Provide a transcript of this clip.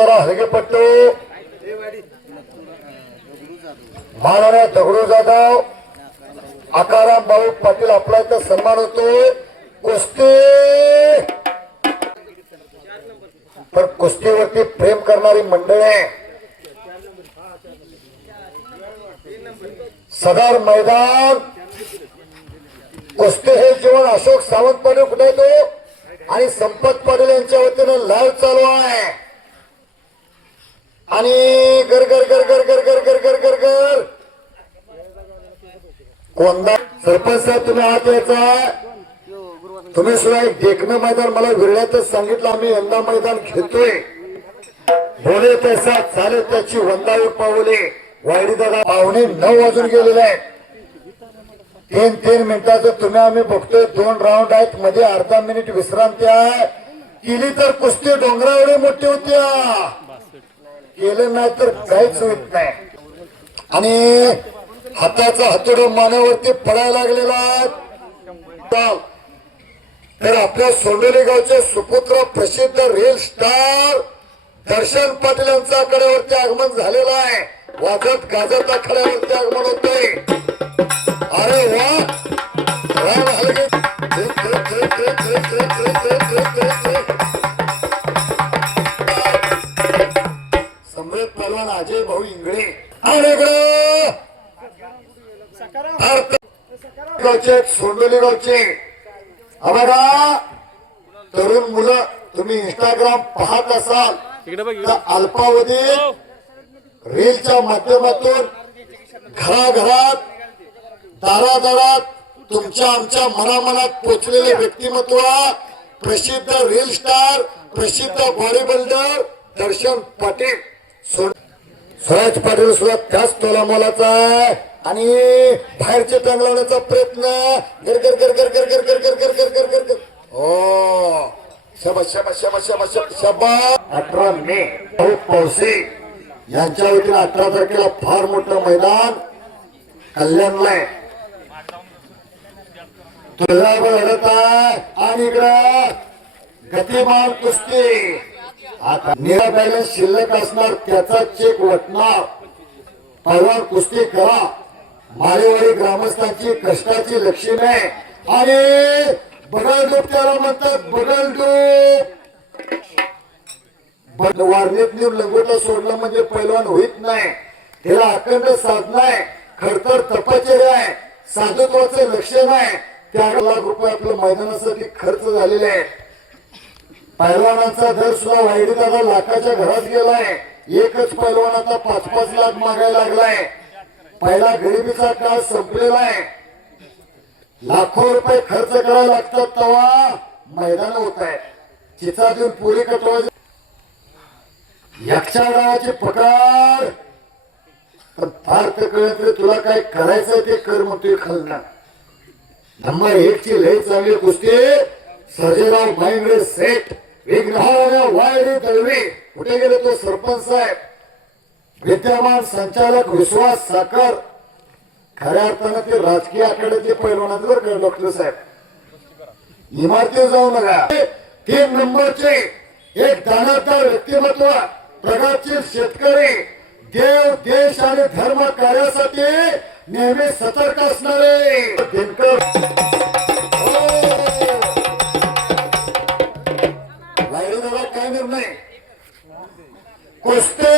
जरा हलगेपट्टू माननीय दगडू जाधव आकाराम भाऊ पाटील आपला इथं सन्मान होतोय. कुस्ती तर कुस्तीवरती प्रेम करणारी मंडळी आहे. सदर मैदान कुस्ती हे जीवन अशोक सावंत पाटील कुठे तो आणि संपत पाटील यांच्या वतीनं लाईव्ह चालू आहे. आणि गर गर गर गर गर गर गर गर गर गर कोणता सरपंच साहेब तुम्ही आत यायचा. तुम्ही सुद्धा एक देखणं मैदान मला विरळ्यातच सांगितलं. आम्ही यंदा मैदान घेतोय. बोले तसा चाले त्याची वंदावी पावले. वायडी दादा पावणे 9 वाजून गेलेले आहेत. 3 मिनिटाचं तुम्ही आम्ही बघतोय. 2 राऊंड आहेत, मध्ये अर्धा मिनिट विश्रांती आहे. केली तर कुस्ती डोंगरा एवढी मोठी होत्या, केलं नाही तर काहीच होत नाही. आणि हाताचा हातोडा मानेवरती पडायला लागलेला तर आपल्या सोंडोली गावचे सुपुत्र प्रसिद्ध रील स्टार दर्शन पाटील यांच्या आकड्यावरती आगमन झालेलं आहे. वाजत गाजत आखाड्यावरती आगमन होतंय. अरे वा सम्राट पहलवान अजय भाऊ इंगळे आणि गावचे सोंडोली गावचे बघा तरुण मुलं तुम्ही इंस्टाग्राम पाहत असाल तर अल्पावधीत रीलच्या माध्यमातून घराघरात दारादारात तुमच्या आमच्या मनामनात पोचलेले व्यक्तिमत्व प्रसिद्ध रील स्टार प्रसिद्ध बॉडी बिल्डर दर्शन पाटील स्वराज पाटील सुद्धा त्याच तोलामोलाचा आहे. आणि बाहेरचे टांग लावण्याचा प्रयत्न गर गर गर गर गर गर गर गर गर गर गर गर गर ओ शाबास शाबास शाबास शाबास शाबास. 18 मे पौसे यांच्या वतीने 18 तारखेला फार मोठं मैदान कल्याणला आहे. तुझा लढत आहे आणि इकडं गतिमान कुस्ती. आता निरा बॅलन्स शिल्लक असणार त्याचा चेक वटणार. पहलवान कुस्ती करा. माळेवाडी ग्रामस्थांची कष्टाची लक्ष्मी आहे. आणि बगलडूब त्याला म्हणतात. बगलडूब वारणीत नेऊन लंगोटा सोडलं म्हणजे पैलवान होईत नाही. त्याला अखंड साधना आहे, खडतर तपश्चर्या आहे, साधुत्वाचं लक्षण आहे. त्या ₹1,00,000 आपल्या मैदानासाठी खर्च झालेले आहे. पैलवानांचा दर सुद्धा वायडी दादा लाखाच्या घरात गेलाय. एकच पैलवान आता 5-5 लाख मागायला लागलाय. पहिला गरिबीचा काळ संपलेला आहे. लाखो रुपये खर्च करायला लागतात तेव्हा मैदान होत आहे. चिचा देऊन पुरी कटवायची. यक्षा गावाची पकड तर फार तर कळत तुला काय करायचं ते कर म्हणतोय खालना. नंबर 1 ची लय चांगली कुस्ती. सर्जेराव भाईंगडे सेठ विघ्नहर वायडी दळवी कुठे गेले तो सरपंच साहेब. विद्यमान संचालक विश्वास साखर. खऱ्या अर्थानं ते राजकीय आखाड्याचे पैलवानात बरं का डॉक्टर साहेब. इमारतीवर जाऊ नका. 3 नंबरचे एक दानवदार व्यक्तिमत्व प्रगतशील शेतकरी देव देश आणि धर्म कार्यासाठी नेहमी सतर्क असणारे दिनकर. वायडी दादा काय निर्णय कुस्ती